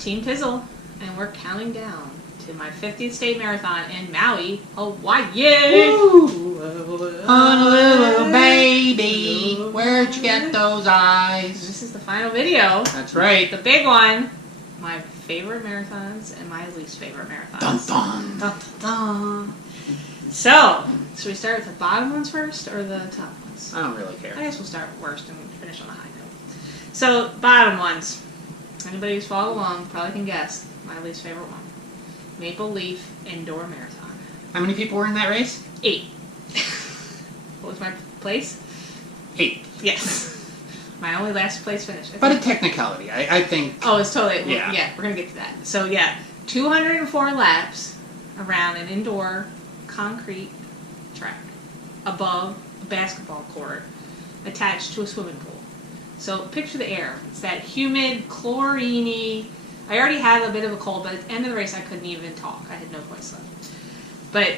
Team Pizzle, and we're counting down to my 50th state marathon in Maui, Hawaii. Woo. Honolulu, baby, where'd you get those eyes? This is the final video. That's right. The big one. My favorite marathons and my least favorite marathons. Dun dun. Dun, dun, dun. So, should we start with the bottom ones first or the top ones? I don't really care. I guess we'll start worst and finish on a high note. So, bottom ones. Anybody who's followed along probably can guess my least favorite one. Maple Leaf Indoor Marathon. How many people were in that race? 8. What was my place? 8. Yes. My only last place finish. But a technicality, I think. Oh, it's totally. Yeah. Yeah, we're going to get to that. So, yeah, 204 laps around an indoor concrete track above a basketball court attached to a swimming pool. So, picture the air. It's that humid, chlorine-y. I already had a bit of a cold, but at the end of the race, I couldn't even talk. I had no voice left. But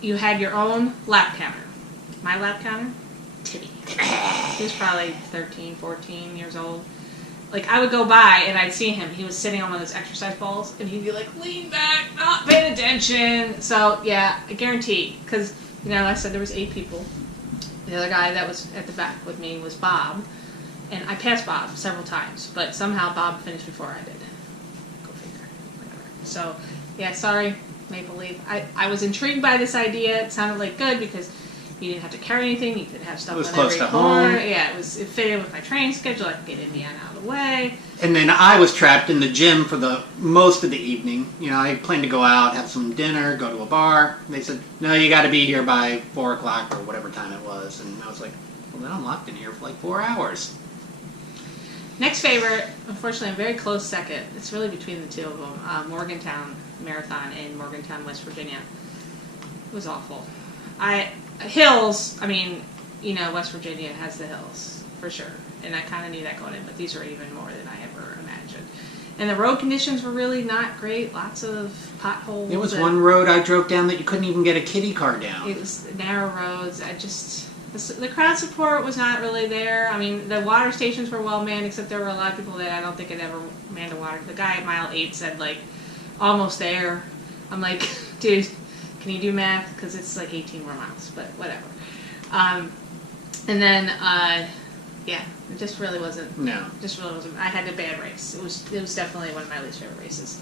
you had your own lap counter. My lap counter? Tibby. He was probably 13, 14 years old. Like, I would go by and I'd see him. He was sitting on one of those exercise balls, and he'd be like, lean back, not paying attention. So, yeah, I guarantee. Because, you know, I said there was 8 people. The other guy that was at the back with me was Bob. And I passed Bob several times. But somehow Bob finished before I did. Go figure. Whatever. So, yeah, sorry, Maple Leaf. I was intrigued by this idea. It sounded like good because you didn't have to carry anything. You could have stuff on every corner. Yeah, it fit in with my training schedule. I could get Indiana out of the way. And then I was trapped in the gym for the most of the evening. You know, I planned to go out, have some dinner, go to a bar. And they said, no, you got to be here by 4 o'clock or whatever time it was. And I was like, well, then I'm locked in here for like 4 hours. Next favorite, unfortunately, a very close second. It's really between the two of them. Morgantown Marathon in Morgantown, West Virginia. It was awful. Hills, I mean, you know, West Virginia has the hills, for sure. And I kind of knew that going in, but these are even more than I ever imagined. And the road conditions were really not great. Lots of potholes. There was one road I drove down that you couldn't even get a kiddie car down. It was narrow roads. The crowd support was not really there. I mean, the water stations were well manned, except there were a lot of people that I don't think had ever manned a water. The guy at mile 8 said, like, almost there. I'm like, dude, can you do math? Because it's like 18 more miles, but whatever. And then, yeah, it just really wasn't. No. Just really wasn't. I had a bad race. It was definitely one of my least favorite races.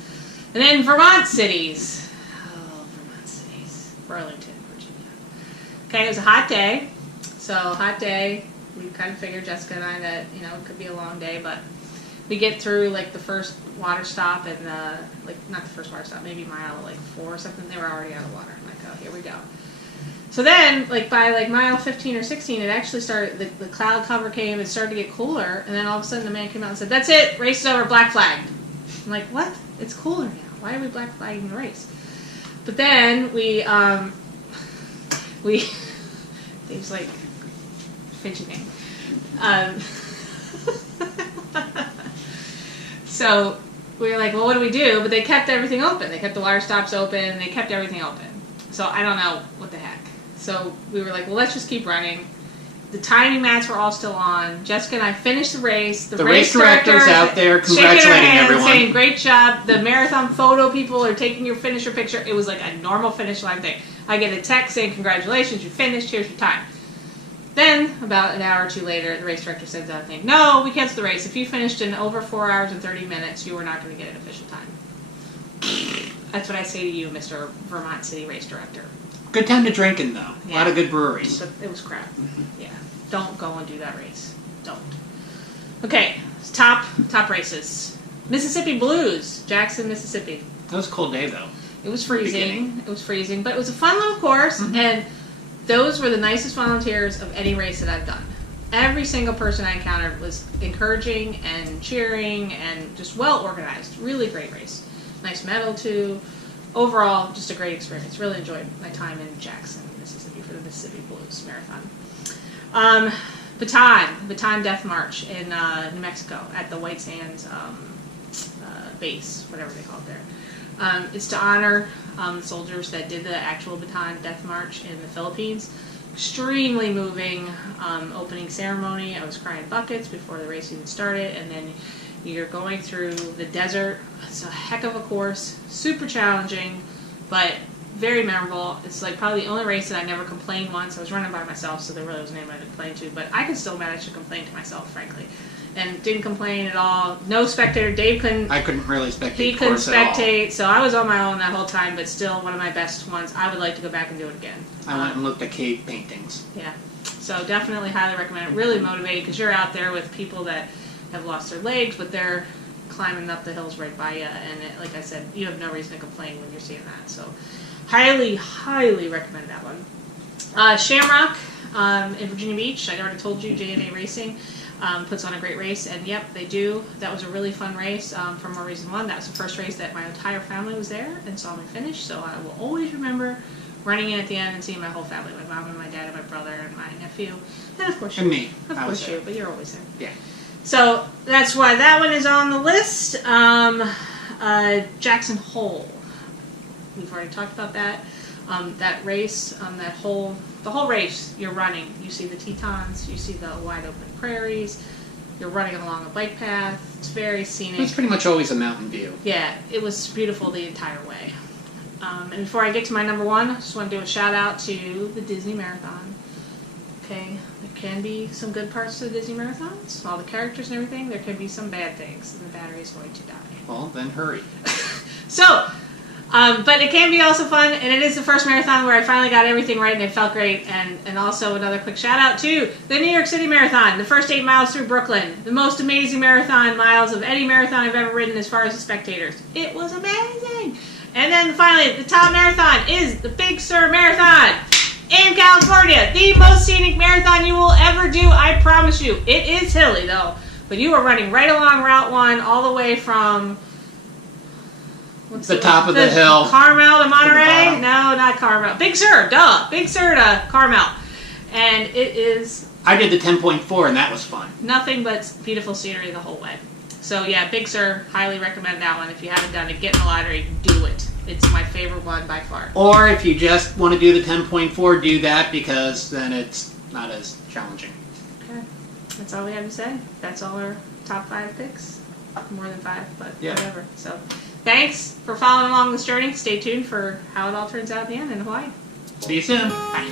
And then Vermont cities. Oh, Vermont cities. Burlington, Virginia. Okay, it was a hot day. So, hot day. We kind of figured, Jessica and I, that, you know, it could be a long day, but we get through, like, the first water stop and, like, not the first water stop, maybe mile, like, 4 or something. They were already out of water. I'm like, oh, here we go. So then, like, by, like, mile 15 or 16, it actually started, the cloud cover came, it started to get cooler, and then all of a sudden the man came out and said, that's it, race is over, black flagged. I'm like, what? It's cooler now. Why are we black flagging the race? But then he was, like, fidgeting. So we were like, well, what do we do? But they kept everything open. They kept the water stops open. They kept everything open. So I don't know what the heck. So we were like, well, let's just keep running. The timing mats were all still on. Jessica and I finished the race. The race director's out there congratulating everyone. Saying, great job. The marathon photo people are taking your finisher picture. It was like a normal finish line thing. I get a text saying, congratulations, you finished. Here's your time. Then, about an hour or two later, the race director sends out a thing. No, we canceled the race. If you finished in over 4 hours and 30 minutes, you were not going to get an official time. That's what I say to you, Mr. Vermont City Race Director. Good time to drink in, though. Yeah. A lot of good breweries. It was crap. Yeah. Don't go and do that race. Don't. Okay, top races. Mississippi Blues, Jackson, Mississippi. That was a cold day, though. It was freezing. It was freezing, but it was a fun little course, and those were the nicest volunteers of any race that I've done. Every single person I encountered was encouraging and cheering and just well organized. Really great race. Nice medal, too. Overall, just a great experience. Really enjoyed my time in Jackson, Mississippi for the Mississippi Blues Marathon. Bataan Death March in New Mexico at the White Sands base, whatever they call it there. It's to honor soldiers that did the actual Bataan Death March in the Philippines. Extremely moving opening ceremony. I was crying buckets before the race even started, and then You're going through the desert. It's a heck of a course, super challenging, but very memorable. It's like probably the only race that I never complained once. I was running by myself, so there really wasn't anybody to complain to, but I could still manage to complain to myself, frankly. And didn't complain at all. No spectator. Dave couldn't. I couldn't really spectate. He the couldn't course at all. spectate, so I was on my own that whole time, but still one of my best ones. I would like to go back and do it again. I went and looked at cave paintings. Yeah. So definitely highly recommend it. Really motivating because you're out there with people that have lost their legs, but they're climbing up the hills right by you. And like I said, you have no reason to complain when you're seeing that. So highly, highly recommend that one. Shamrock in Virginia Beach. I already told you, J&A Racing. Puts on a great race, and yep, they do. That was a really fun race for more reason one. That was the first race that my entire family was there and saw me finish, so I will always remember running in at the end and seeing my whole family, my mom and my dad and my brother and my nephew, and of course you. And me. Of I was course there. you, but you're always there. Yeah. So that's why that one is on the list. Jackson Hole. We've already talked about that. That race, the whole race you're running. You see the Tetons, you see the wide open prairies, you're running along a bike path. It's very scenic. It's pretty much always a mountain view. Yeah, it was beautiful the entire way. And before I get to my number one, I just want to do a shout out to the Disney Marathon. Okay, there can be some good parts to the Disney Marathons, all the characters and everything. There can be some bad things, and the battery is going to die. Well, then hurry. So, but it can be also fun, and it is the first marathon where I finally got everything right and it felt great. And also another quick shout out to the New York City Marathon, the first 8 miles through Brooklyn, the most amazing marathon miles of any marathon I've ever ridden as far as the spectators. It was amazing. And then finally, the top marathon is the Big Sur Marathon in California, the most scenic marathon you will ever do, I promise you. It is hilly though, but you are running right along Route 1 all the way from The top of the hill. Carmel to Monterey? bottom. No, not Carmel. Big Sur, duh. Big Sur to Carmel. And it is I did the 10.4 and that was fun. nothing but beautiful scenery the whole way. So yeah, Big Sur, highly recommend that one. If you haven't done it, get in the lottery, do it. It's my favorite one by far. Or if you just want to do the 10.4, do that because then it's not as challenging. Okay. That's all we have to say. That's all our top 5 picks. More than 5, but Yeah. whatever. So thanks for following along this journey. Stay tuned for how it all turns out at the end in Hawaii. See you soon. Bye.